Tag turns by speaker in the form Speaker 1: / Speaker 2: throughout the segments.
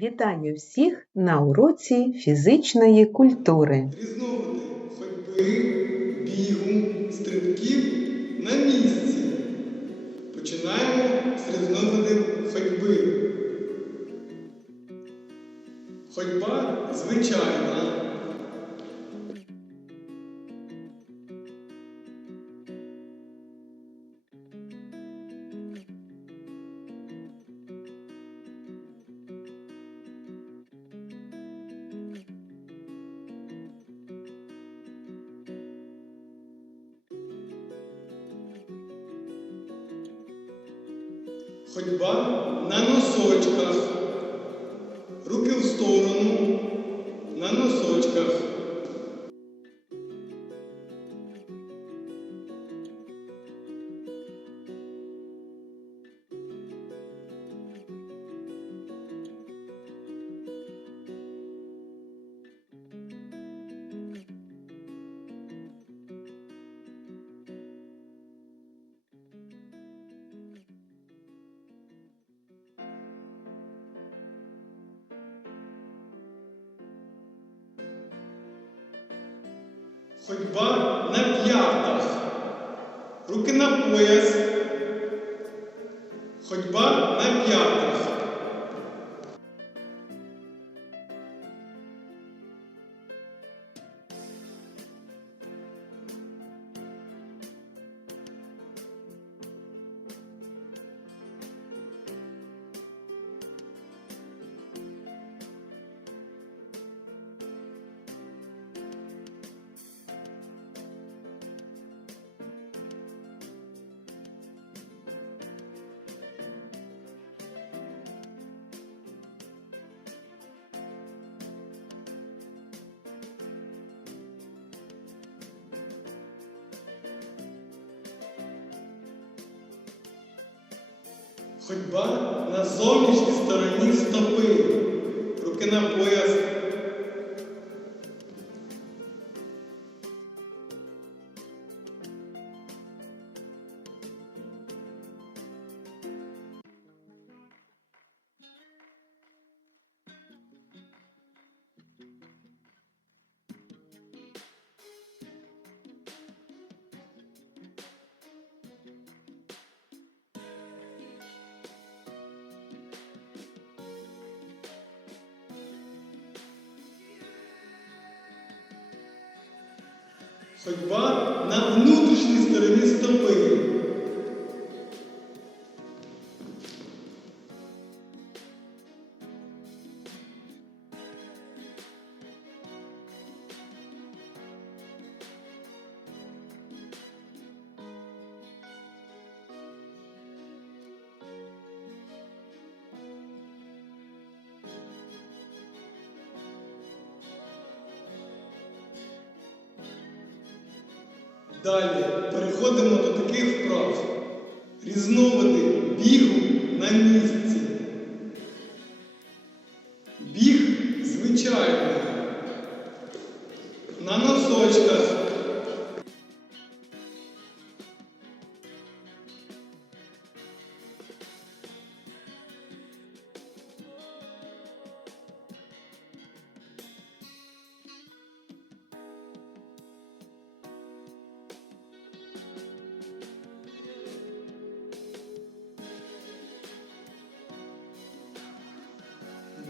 Speaker 1: Вітаю всіх на уроці фізичної культури.
Speaker 2: Різновиди ходьби, бігу, стрибків на місці. Починаємо з різновидів ходьби. Ходьба звичайна. Ходьба на носочках. Руки в сторону. На носочках. Ходьба на п'ятах. Руки на пояс. Ходьба на зовнішній стороні стопи. Руки на пояс. Ходьба на внутрішній стороні стопи. Далі переходимо до таких вправ. Різновиди бігу на місці.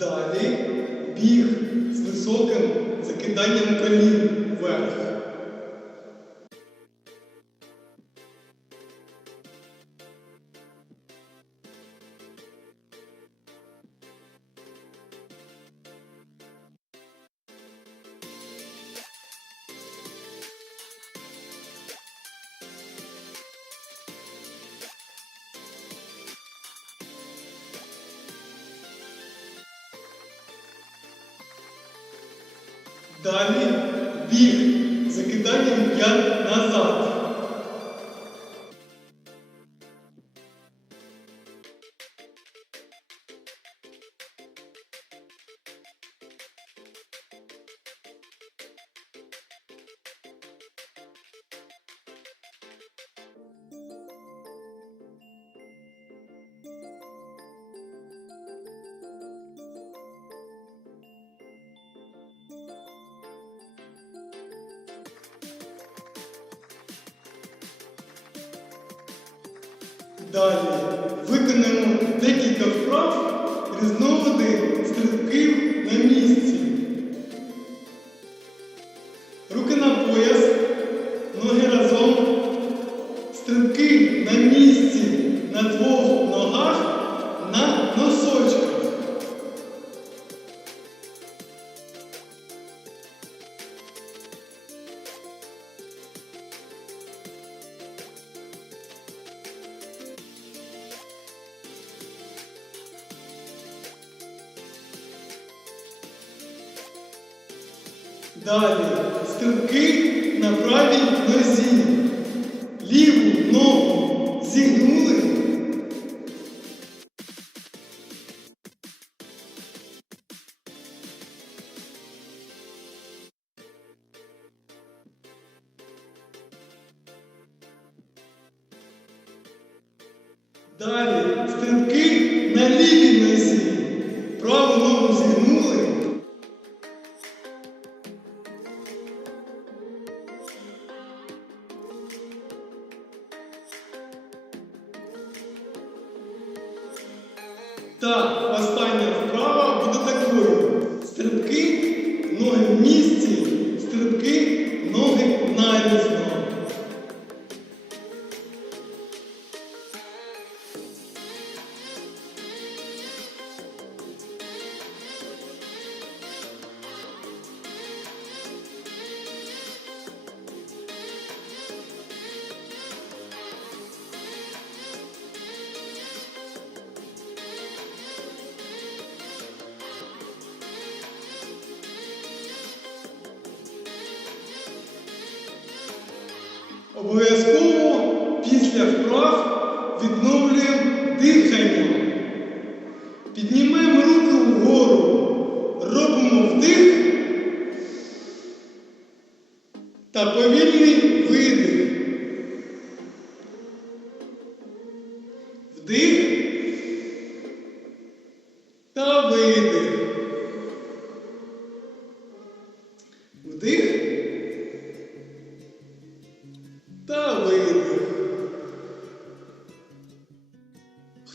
Speaker 2: Далі біг з високим закиданням колін вверх. Далі біг з закиданням п'ят назад. Далі. Виконаємо декілька вправ різновиди Так, остання вправа буде такою. Стрибки, ноги в місці, Обов'язково після вправ відновлюємо дихання.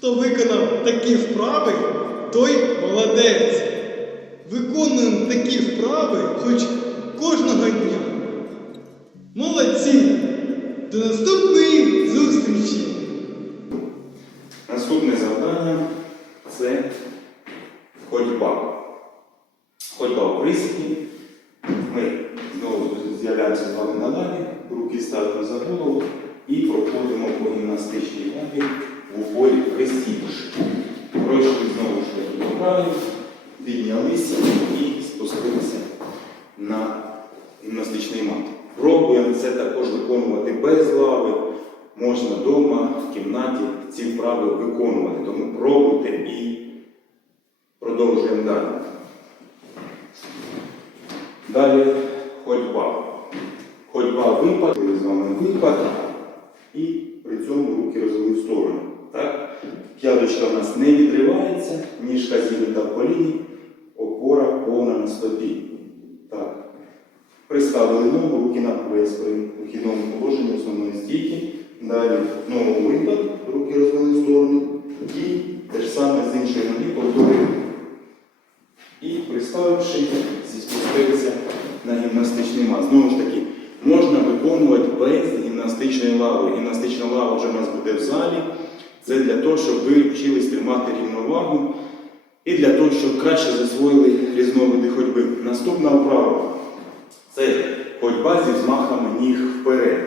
Speaker 2: Хто виконав такі вправи, той молодець. Виконуємо такі вправи хоч кожного дня. Молодці! До наступної зустрічі!
Speaker 3: Наступне завдання це ходьба. Ходьба в присіді. Ми знову з'являємося з вами на лаві, руки ставимо за голову і проходимо по гімнастичній лаві в упорі присівши. Пройшли знову ж таки по піднялися і спустилися на гімнастичний мат. Пробуємо це також виконувати без лави. Можна вдома, в кімнаті ці вправи виконувати. Тому пробуйте і продовжуємо далі. Далі ходьба. Ходьба випад, з вами випад, і при цьому руки розвели в сторону. Так? П'яточка у нас не відривається, ніжка зігнута в коліні, опора повна на стопі. Так. Приставили ногу, руки на пояс при вихідному положенні основної стійки. Далі ногу випад, руки розвели в сторону. І те ж саме з іншої ноги повторили. І приставивши, спустилися на гімнастичний мат. Знову ж таки, можна виконувати без гімнастичної лави. Гімнастична лава вже у нас буде в залі. Це для того, щоб ви вчились тримати рівновагу і для того, щоб краще засвоїли різновиди ходьби. Наступна вправа це ходьба зі взмахами ніг вперед.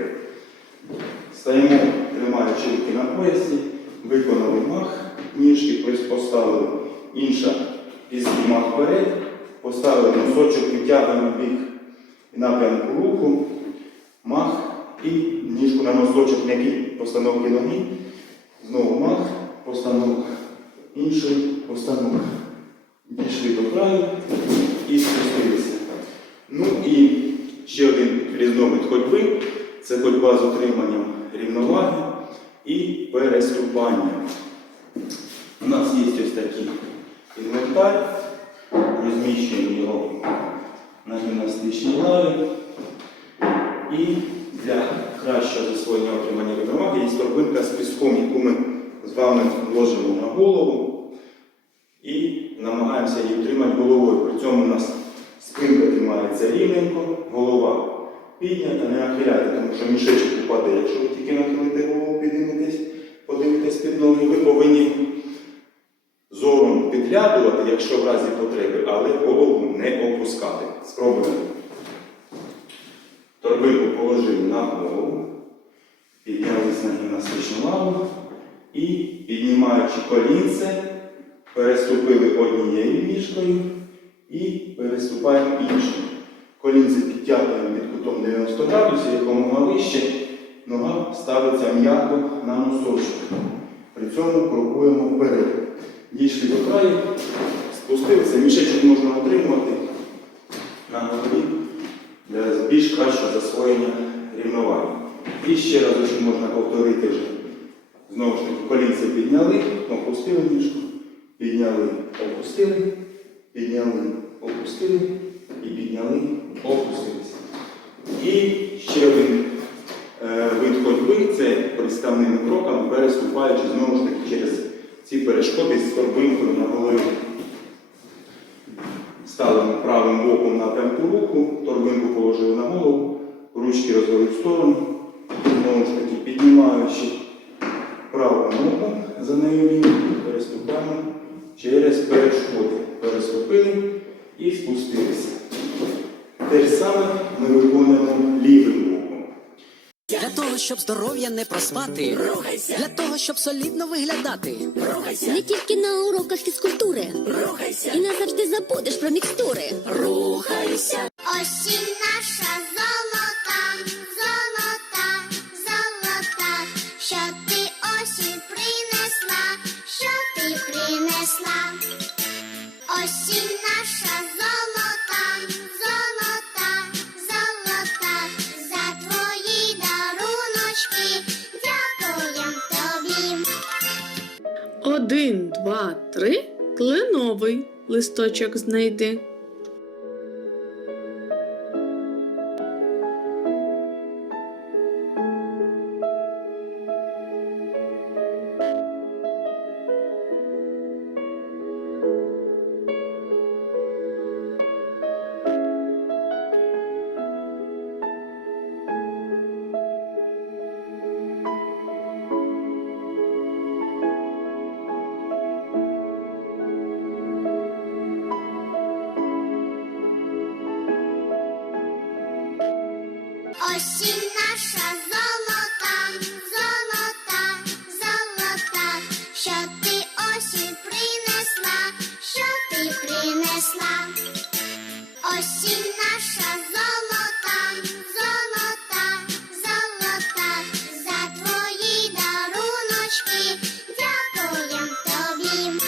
Speaker 3: Стаємо, тримаючи руки на поясі, виконали мах, ніжки поставили інша пізній мах вперед, поставили носочок, відтягуємо бік напрямку руху, мах і ніжку на носочок м'який постановки ноги. Знову мах, постановка, інший постановка. Дійшли до краю і спустилися. Ну і ще один різновид ходьби це ходьба з отриманням рівноваги і переступання. У нас є ось такий інвентар, розміщуємо його на гімнастичній лаві. І для кращого засвоєння отримання рівноваги є торбинка з піском, яку ми з вами ложимо на голову і намагаємося її утримати головою. При цьому у нас спинка тримається рівненько, голова піднята, не нахиляйте, тому що мішечок упаде. Якщо ви тільки нахилите голову, підійметесь, подивитесь під ноги, ви повинні зором підглядувати, якщо в разі потреби, але голову не опускати. Спробуємо. Торбинку положили на голову, підняли з на свічну лаву і, піднімаючи колінце, переступили однією ніжкою і переступаємо іншою. Колінце підтягуємо під кутом 90 градусів, якомога вище, нога ставиться м'яко на носочок. При цьому крокуємо вперед. Дійшли до краю, спустилися, мішечок можна отримувати на голові для більш кращого засвоєння рівноваги. І ще раз дуже можна повторити вже. Знову ж таки, колінце підняли, опустили ніжку, підняли, опустили, підняли, опустили і підняли, опустилися. І ще один е, вид ходьби це приставними кроками, переступаючи знову ж таки через ці перешкоди з торбинкою на голові. Ставимо правим боком напрямку руку, торбинку положили на голову, ручки розвели в сторону, знову ж таки піднімаючи праву ногу за нею лінію, переступаємо через перешкоди. Переступили і спустилися. Те ж саме ми виконуємо лівим
Speaker 4: того, щоб здоров'я не проспати, рухайся. Для того, щоб солідно виглядати, рухайся.
Speaker 5: Не тільки на уроках фізкультури.
Speaker 4: Рухайся.
Speaker 5: І назавжди забудеш про мікстури.
Speaker 4: Рухайся.
Speaker 6: Осінь
Speaker 7: Один, два, три. Кленовий листочок знайди.
Speaker 6: Осінь наша золота, золота, золота, що ти осінь принесла, що ти принесла. Осінь наша золота, золота, золота, за твої даруночки, дякуєм тобі.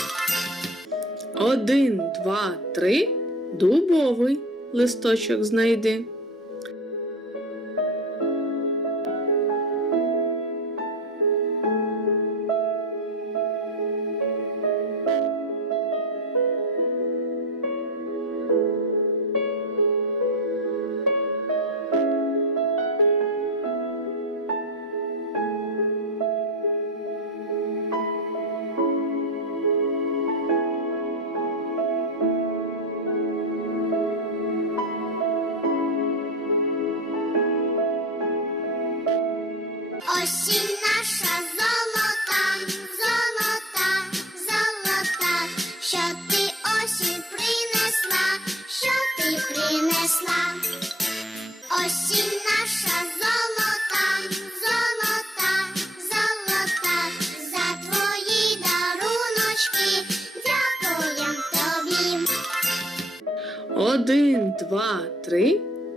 Speaker 7: Один, два, три. Дубовий листочок знайди.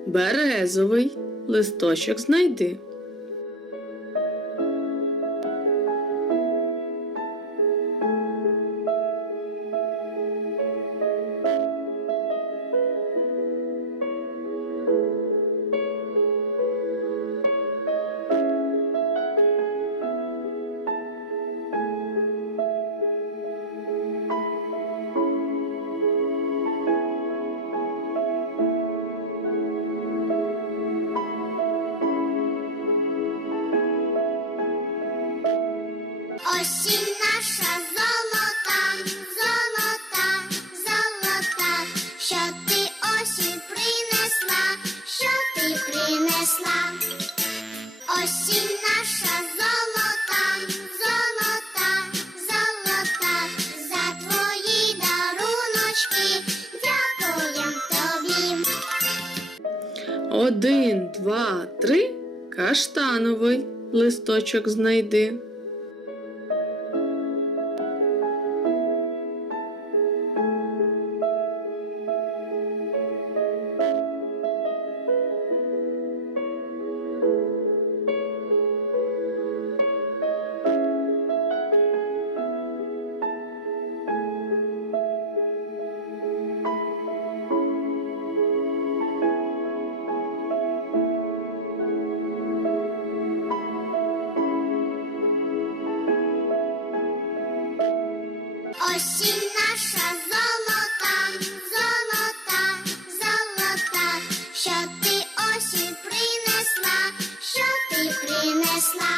Speaker 7: Березовий листочок знайди.
Speaker 6: Осінь наша золота, золота, золота, що ти осінь принесла, що ти принесла. Осінь наша золота, золота, золота, за твої даруночки, дякуєм тобі.
Speaker 7: Один, два, три. Каштановий листочок знайди.
Speaker 6: Осінь наша золота, золота, золота, що ти осінь принесла, що ти принесла.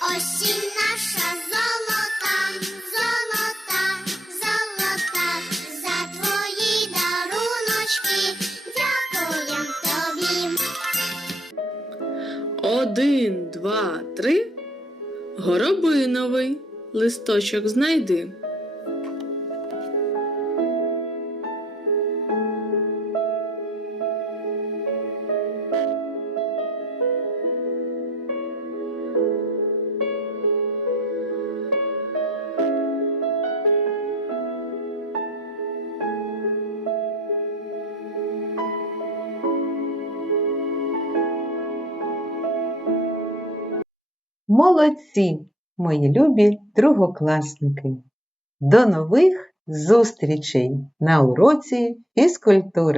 Speaker 6: Осінь наша золота, золота, золота, за твої даруночки, дякуєм тобі.
Speaker 7: Один, два, три. Горобиновий листочок знайди.
Speaker 1: Молодці, мої любі другокласники! До нових зустрічей на уроці фізкультури!